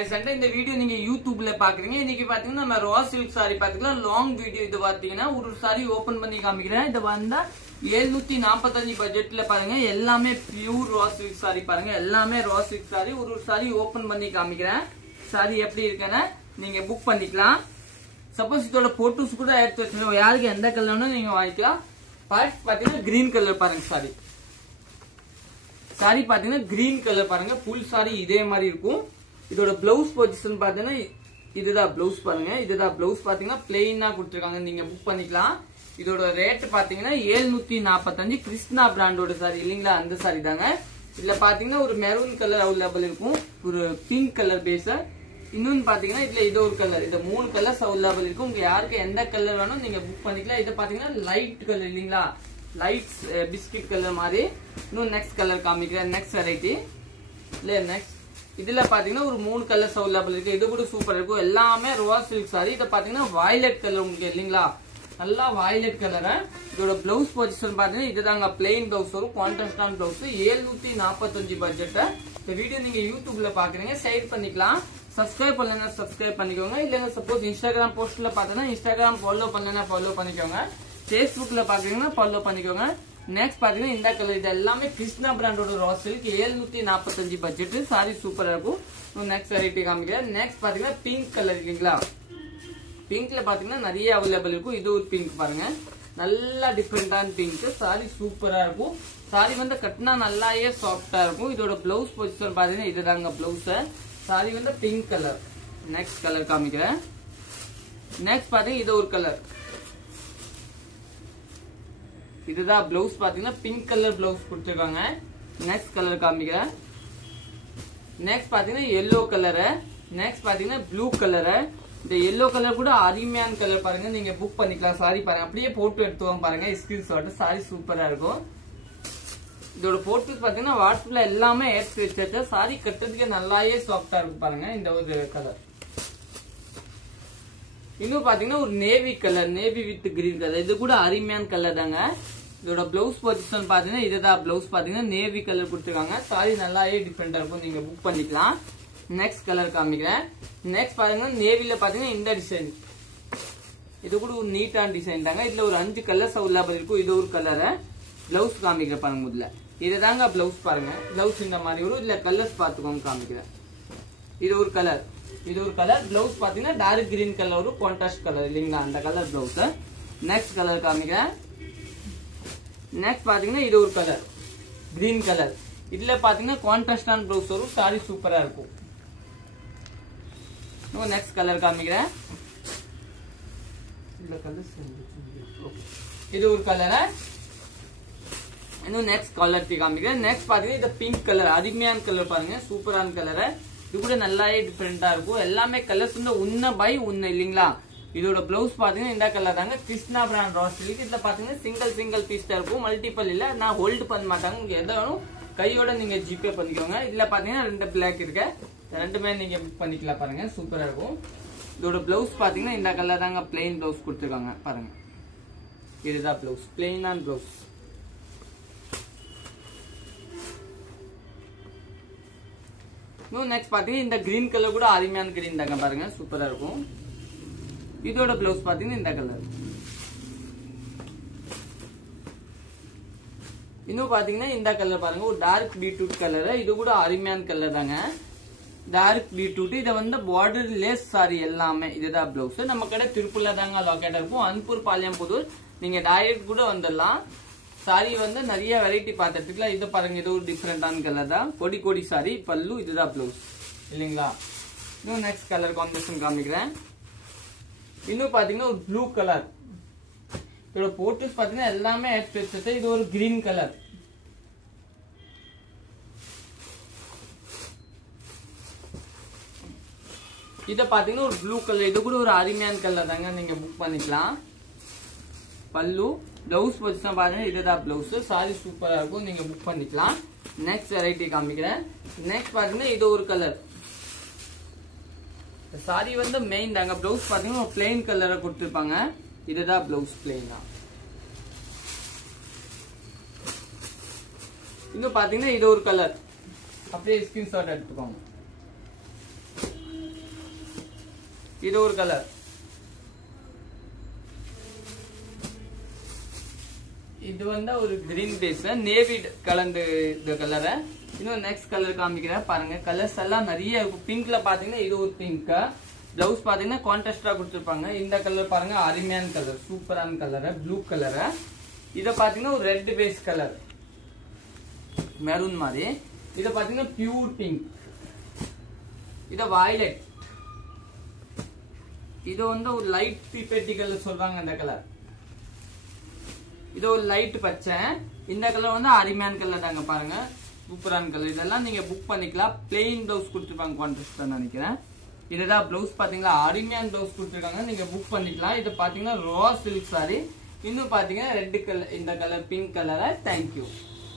இந்த வீடியோ நீங்க யூடியூப்ல பாக்குறீங்க. இன்னைக்கு பாத்தீங்கன்னா நம்ம ரா சில்க் சாரி பாத்துக்கலாம். Long video. இது பாத்தீங்கன்னா ஒரு சாரி ஓபன் பண்ணி காமிக்கிறேன். இது வந்தா 745 பட்ஜெட்ல பாருங்க. எல்லாமே பியூர் ரா சில்க் சாரி பாருங்க. எல்லாமே ரா சில்க் சாரி. ஒரு சாரி ஓபன் பண்ணி காமிக்கிறேன். சாரி எப்படி இருக்குன்னு நீங்க புக் பண்ணிக்கலாம். சப்போஸ் இதோட போட்டோஸ் கூட எடுத்து வச்சுக்கோங்க. யாருக்கு எந்த கலர்னு நீங்க வாங்கிக்கலாம். ஃபர்ஸ்ட் பாத்தீங்கன்னா கிரீன் கலர் பாருங்க. சாரி பாத்தீங்கன்னா கிரீன் கலர் பாருங்க. ஃபுல் சாரி இதே மாதிரி இருக்கும். இதோட பிளவுஸ் பொசிஷன் பாத்தீங்கன்னா இதுதான் பிளவுஸ் பாருங்க. இதுதான் பிளவுஸ் பாத்தீங்கன்னா பிளெயினா கொடுத்துருக்காங்க. நீங்க புக் பண்ணிக்கலாம். இதோட ரேட் பாத்தீங்கன்னா 745 கிருஷ்ணா பிராண்டோட சாரி இல்லீங்களா, அந்த சாரி தாங்க. இதுல பாத்தீங்கன்னா ஒரு மெரூன் கலர் அவைலபிள் இருக்கும், ஒரு பிங்க் கலர் பேஸ். இன்னொன்னு பாத்தீங்கன்னா இதுல இது ஒரு கலர், இந்த 3 கலர்ஸ் அவைலபிள் இருக்கும். உங்க யாருக்கு எந்த கலர் வேணும் நீங்க புக் பண்ணிக்கலாம். இது பாத்தீங்கன்னா லைட் கலர் இல்லீங்களா, லைட் பிஸ்கட் கலர் மாதிரி. இன்னும் நெக்ஸ்ட் கலர் காமிக்கிறேன். நெக்ஸ்ட் வெரைட்டி இல்ல நெக்ஸ்ட் இதுல பாத்தீங்கன்னா ஒரு 3 கலர்ஸ் அவைலபிள் இருக்கு. இது கூட சூப்பர் இருக்கும். எல்லாமே ரா சில்க் சாரி. இத பாத்தீங்கன்னா வயலட் கலர் உங்களுக்கு இல்லீங்களா, நல்லா வயலட் கலர். இதோட பிளவுஸ் பொசிஷன் பாத்தீங்கன்னா இதுதாங்க பிளெயின் பிளவுஸ் வரும். கான்ட்ராஸ்டான பிளவுஸ். 745 பட்ஜெட். இந்த வீடியோ நீங்க யூடியூப்ல பாக்குறீங்க, ஷேர் பண்ணிக்கலாம். சப்ஸ்கிரைப் பண்ணலன்னா சப்ஸ்கிரைப் பண்ணிக்கோங்க. இல்லங்க சப்போஸ் இன்ஸ்டாகிராம் போஸ்ட்ல பாத்தீங்கன்னா இன்ஸ்டாகிராம் ஃபாலோ பண்ணலன்னா ஃபாலோ பண்ணிக்கோங்க. ஃபேஸ்புக்ல பாக்குறீங்கன்னா ஃபாலோ பண்ணிக்கோங்க. நெக்ஸ்ட் பாத்தீங்கன்னா இந்த கலர். இது எல்லாமே கிருஷ்ணா பிராண்டோட ரா சில்க். 745 பட்ஜெட். சாரி சூப்பரா இருக்கும். நெக்ஸ்ட் வெரைட்டி காமிக்கிறேன். நெக்ஸ்ட் பாத்தீங்கன்னா பிங்க் கலர் இல்லீங்களா, பிங்க்ல பாத்தீங்கன்னா நிறைய அவைலபிள் இருக்கும். இது ஒரு பிங்க் பாருங்க, நல்லா டிஃபரெண்டான பிங்க். சாரி சூப்பரா இருக்கும். சாரி வந்து கட்டினா நல்லாயே சாஃப்டா இருக்கும். இதோட பிளவுஸ் பொசிஷன் பாத்தீங்கன்னா இதுதாங்க பிளவுஸ். சாரி வந்து பிங்க் கலர். நெக்ஸ்ட் கலர் காமிக்கிறேன். நெக்ஸ்ட் பாத்தீங்கன்னா இது ஒரு கலர். இதுதான் பிளவுஸ் பாத்தீங்கன்னா பிங்க் கலர் பிளவுஸ் கொடுத்துருக்காங்க. நெக்ஸ்ட் கலர் காமிக்கிறேன். நெக்ஸ்ட் பாத்தீங்கன்னா எல்லோ கலரு. நெக்ஸ்ட் பாத்தீங்கன்னா ப்ளூ கலரு. இந்த எல்லோ கலர் கூட அருமையான கலர் பாருங்க. நீங்க புக் பண்ணிக்கலாம். சாரி பாருங்க, அப்படியே போட்டோ எடுத்துவாங்க பாருங்க. ஸ்கிரீன்ஷாட். சாரி சூப்பரா இருக்கும். இதோட போட்டோஸ் பாத்தீங்கன்னா வாட்ஸ்அப்ல எல்லாமே எடுத்து வச்சாச்சா. சாரி கட்டுறதுக்கு நல்லாயே சாஃப்டா இருக்கும் பாருங்க. இந்த ஒரு கலர். இன்னும் பாத்தீங்கன்னா ஒரு navy colour, navy with green colour. இது கூட அருமையான கலர் தாங்க. இதோட பிளவுஸ் பொசிஷன் பாத்தீங்கன்னா இதுதான் பிளவுஸ் பாத்தீங்கன்னா நேவி கலர் கொடுத்துருக்காங்க. சாரி நல்லாயே டிஃபரெண்டா இருக்கும். நீங்க புக் பண்ணிக்கலாம். நெக்ஸ்ட் கலர் காமிக்கிறேன். நெக்ஸ்ட் பாத்தீங்கன்னா நேவில பாத்தீங்கன்னா இந்த டிசைன். இது கூட ஒரு நீட்டான டிசைன் தாங்க. இதுல ஒரு 5 கலர்ஸ் அவைலபிள் இருக்கும். இது ஒரு கலர். பிளவுஸ் காமிக்கிற பாருங்க. முதல்ல இதுதாங்க பிளவுஸ் பாருங்க. பிளவுஸ் இந்த மாதிரி வரும். இதுல கலர்ஸ் பாத்துக்கோங்க காமிக்கிறேன். இது ஒரு கலர், இது ஒரு கலர். பிளவுஸ் பாத்தீங்கன்னா டார்க் கிரீன் கலர் வரும், கான்ட்ராஸ்ட் கலர் இல்லீங்களா, அந்த கலர் பிளவுஸ். நெக்ஸ்ட் கலர் காமிக்கிறேன். நெக்ஸ்ட் பாத்தீங்கன்னா இது ஒரு கலர், கிரீன் கலர். இதுல பாத்தீங்கன்னா கான்ட்ராஸ்டான பிளவுஸ் வரும். சாரி சூப்பரா இருக்கும். நெக்ஸ்ட் கலர் காமிக்கிறேன். இது ஒரு கலர். இன்னும் நெக்ஸ்ட் கலர் காமிக்கிறேன். நெக்ஸ்ட் பாத்தீங்கன்னா இது பிங்க் கலர், அருமையான கலர் பாருங்க. சூப்பரான கலர். இது கூட நல்லாவே டிஃபரெண்டா இருக்கும். எல்லாமே கலர்ஸ் வந்து ஒன்னு பை ஒன்னு இல்லீங்களா. இதோட பிளவுஸ் பாத்தீங்கன்னா இந்த கலர் தாங்க. Krishna brand raw silk. இதுல பாத்தீங்கன்னா சிங்கிள் பீஸ் தான் இருக்கும். மல்டிபிள் இல்ல. நான் ஹோல்டு பண்ண மாட்டாங்க. உங்களுக்கு எதை வேணும் கையோட நீங்க ஜிபே பண்ணிக்கோங்க. இதுல பாத்தீங்கன்னா 2 பிளாக் இருக்கு. ரெண்டுமே நீங்க புக் பண்ணிக்கலாம் பாருங்க. சூப்பரா இருக்கும். இதோட பிளவுஸ் பாத்தீங்கன்னா இந்த கலர் தாங்க. பிளெயின் பிளவுஸ் கொடுத்துருக்காங்க பாருங்க. இதுதான் பிளவுஸ், பிளெயினான பிளவுஸ். நெக்ஸ்ட் பாத்தீங்கன்னா இந்த கிரீன் கலர் கூட அருமையான கிரீன் தாங்க பாருங்க. சூப்பரா இருக்கும். இதோட பிளவுஸ் பாத்தீங்கன்னா இந்த கலர். இன்னும் பாத்தீங்கன்னா இந்த கலர் பாருங்க, ஒரு டார்க் பீட்ரூட் கலர். இது கூட அருமையான கலர் தாங்க, டார்க் பீட்ரூட். இதை வந்து பார்டர் லேஸ் சாரி எல்லாமே. இதுதான் பிளவுஸ். நம்ம கடை திருப்பூர்ல தாங்க லொக்கேட் இருக்கும். அன்பூர் பாளையம் புதூர். நீங்க டைரக்ட் கூட வந்துடலாம். சாரி வந்து நிறைய வெரைட்டி பார்த்துட்டுக்கலாம். இது பாருங்க, இது ஒரு டிஃபரெண்டான கலர் தான். கொடி சாரி பல்லு. இதுதான் பிளவுஸ் இல்லீங்களா. இன்னும் நெக்ஸ்ட் கலர் காம்பினேஷன் காமிக்கிறேன். இன்னும் பாத்தீங்கன்னா ஒரு ப்ளூ கலர். இதோட போட்டோஸ் பாத்தீங்கன்னா எல்லாமே எடுத்து. இது ஒரு கிரீன் கலர். இத பாத்தீங்கன்னா ஒரு ப்ளூ கலர். இது கூட ஒரு அருமையான கலர் தாங்க. நீங்க புக் பண்ணிக்கலாம். பல்லு. பிளவுஸ் பொசிஷன் பாத்தீங்கன்னா இதுதான் பிளவுஸ். சாரி சூப்பரா இருக்கும். நீங்க புக் பண்ணிக்கலாம். நெக்ஸ்ட் வெரைட்டி காமிக்கிறேன். நெக்ஸ்ட் பாத்தீங்கன்னா இது ஒரு கலர். சாரி வந்து மெயின் தாங்க. பிளவுஸ் பாத்தீங்கன்னா ஒரு பிளெயின் கலரை கொடுத்துருப்பாங்க. இதுதான் பிளவுஸ் பிளெயினா. இன்னும் பாத்தீங்கன்னா இது ஒரு கலர். அப்படியே ஸ்கிரீன்ஷாட் எடுத்துக்கோங்க. இது ஒரு கலர். இது வந்து ஒரு கிரீன் பேஸ் நேவி கலந்து இந்த கலரை. இன்னும் நெக்ஸ்ட் கலர் காமிக்கிறேன் பாருங்க. கலர்ஸ் எல்லாம் நிறைய இருக்கும். பிங்க்ல பாத்தீங்கன்னா இது ஒரு பிங்க். பிளவுஸ் பாத்தீங்கன்னா கான்ட்ராஸ்டா கொடுத்துருப்பாங்க. இந்த கலர் பாருங்க அருமையான கலர், சூப்பரான கலர், ப்ளூ கலர். இத பாத்தீங்கன்னா ஒரு ரெட் பேஸ் கலர், மெரூன் மாதிரி. இத பாத்தீங்கன்னா பியூர் பிங்க். இத வயலட். இது வந்து ஒரு லைட் பீப்பெட்டி கலர் சொல்றாங்க இந்த கலர். இது ஒரு லைட் பச்சை. இந்த கலர் வந்து அருமையான கலர் தாங்க பாருங்க, சூப்பரான கலர். இதெல்லாம் நீங்க புக் பண்ணிக்கலாம். பிளெயின் பிளவுஸ் கொடுத்துருப்பாங்க கான்ட்ராஸ்ட் நினைக்கிறேன். இதுதான் பிளவுஸ் பாத்தீங்களா, அருமையான பிளவுஸ் கொடுத்துருக்காங்க. நீங்க புக் பண்ணிக்கலாம். இது பாத்தீங்கன்னா ரா சில்க் சாரி. இன்னும் பாத்தீங்கன்னா ரெட் கலர், இந்த கலர் பிங்க் கலர். தேங்க்யூ.